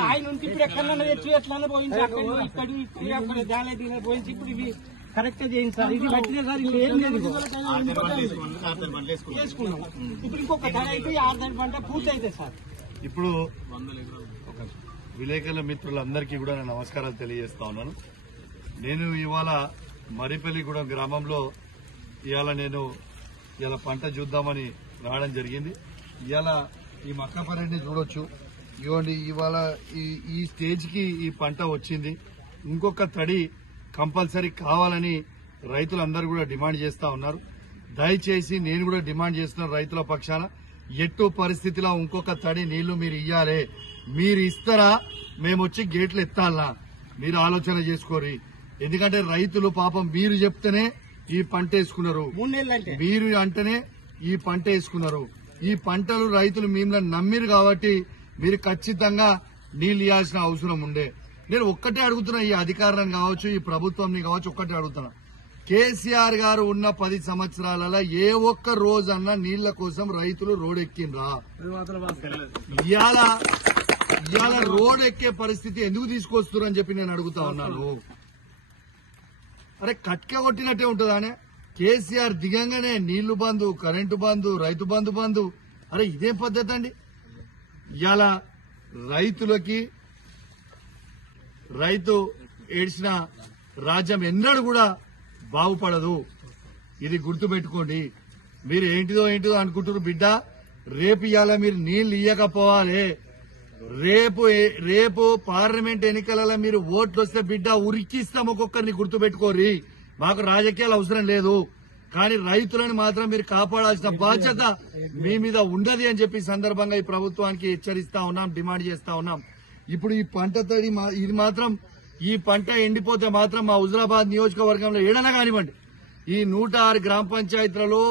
ఆయన ఉంటే ఇప్పుడు ఎక్కడన్నా తెచ్చి ఎట్లా పోయించి అక్కడ జాలే పోయించి ఇప్పుడు ఇవి కరెక్ట్ చేయండి సార్. ఇది పట్టిన సార్ ఇది ఏం లేదు చేసుకున్నాం. ఇప్పుడు ఇంకొక ధర అయితే 6 పంట పూర్తి అయితే సార్. ఇప్పుడు విలేకరుల మిత్రులందరికీ కూడా నేను నమస్కారాలు తెలియజేస్తా ఉన్నాను. నేను ఇవాళ మరిపల్లిగూడెం గ్రామంలో ఇవాళ పంట చూద్దామని రావడం జరిగింది. ఇవాళ ఈ మక్క పరెడ్ని చూడొచ్చు. ఇవ్వండి ఇవాళ ఈ స్టేజ్ కి ఈ పంట వచ్చింది. ఇంకొక తడి కంపల్సరీ కావాలని రైతులందరూ కూడా డిమాండ్ చేస్తా ఉన్నారు. దయచేసి నేను కూడా డిమాండ్ చేస్తున్నాను రైతుల పక్షాన, ఎట్టు పరిస్థితిలో ఇంకొక తడి నీళ్లు మీరు ఇయ్యాలి. మీరు ఇస్తారా మేము వచ్చి గేట్లు ఎత్తాలా? మీరు ఆలోచన చేసుకోరి. ఎందుకంటే రైతులు పాపం మీరు చెప్తేనే ఈ పంట వేసుకున్నారు, మీరు అంటేనే ఈ పంట వేసుకున్నారు. ఈ పంటలు రైతులు మిమ్మల్ని నమ్మిరు కాబట్టి మీరు ఖచ్చితంగా నీళ్లు ఇవ్వాల్సిన అవసరం ఉండే. నేను ఒక్కటే అడుగుతున్నా, ఈ అధికారులను కావచ్చు ఈ ప్రభుత్వంని కావచ్చు, ఒక్కటే అడుగుతున్నా, కేసీఆర్ గారు ఉన్న 10 సంవత్సరాలలో ఏ ఒక్క రోజన్నా నీళ్ల కోసం రైతులు రోడ్ ఎక్కిండ్రా? ఇవాళ రోడ్ ఎక్కే పరిస్థితి ఎందుకు తీసుకొస్తున్నారు అని చెప్పి నేను అడుగుతా ఉన్నాను. అరే కట్క కొట్టినట్టే ఉంటుందానే. కేసీఆర్ దిగంగానే నీళ్లు బంధు, కరెంటు బంధు, రైతు బంధు బంధు. అరే ఇదేం పద్ధతి అండి? ఇవాళ రైతు ఏడ్చిన రాజ్యం ఎన్నడూ కూడా బాగుపడదు. ఇది గుర్తుపెట్టుకోండి. మీరు ఏంటిదో అనుకుంటున్నారు బిడ్డ. రేపు ఇవాళ మీరు నీళ్లు ఇయ్యకపోవాలి. రేపు పార్లమెంట్ ఎన్నికలలో మీరు ఓట్లు వస్తే బిడ్డ ఉరికిస్తాం ఒక్కొక్కరిని, గుర్తుపెట్టుకోరి. మాకు రాజకీయాలు అవసరం లేదు, కానీ రైతులను మాత్రం మీరు కాపాడాల్సిన బాధ్యత మీ మీద ఉండదు అని చెప్పి సందర్భంగా ఈ ప్రభుత్వానికి హెచ్చరిస్తా ఉన్నాం, డిమాండ్ చేస్తా ఉన్నాం. ఇప్పుడు ఈ పంట తడి ఇది మాత్రం, ఈ పంట ఎండిపోతే మాత్రం మా హుజురాబాద్ నియోజకవర్గంలో ఏడన్నా కానివ్వండి, ఈ 106 గ్రామ పంచాయతీలలో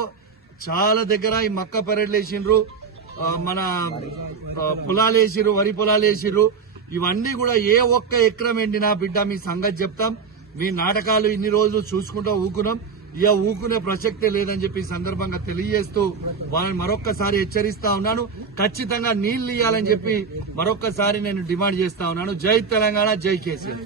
చాలా దగ్గర ఈ మక్క పెరడ్లు వేసిండ్రు, మన పొలాలు వేసిర్రు, వరి పొలాలు వేసిర్రు. ఇవన్నీ కూడా ఏ ఒక్క ఎకరం ఎండినా బిడ్డ మీ సంగతి చెప్తాం. మీ నాటకాలు ఇన్ని రోజులు చూసుకుంటూ ఊకున్నాం, ఇక ఊకునే ప్రసక్తే లేదని చెప్పి ఈ సందర్భంగా తెలియజేస్తూ వాళ్ళని మరొక్కసారి హెచ్చరిస్తా ఉన్నాను. ఖచ్చితంగా నీళ్లు ఇవ్వాలని చెప్పి మరొక్కసారి నేను డిమాండ్ చేస్తా ఉన్నాను. జై తెలంగాణ, జై కేసీఆర్.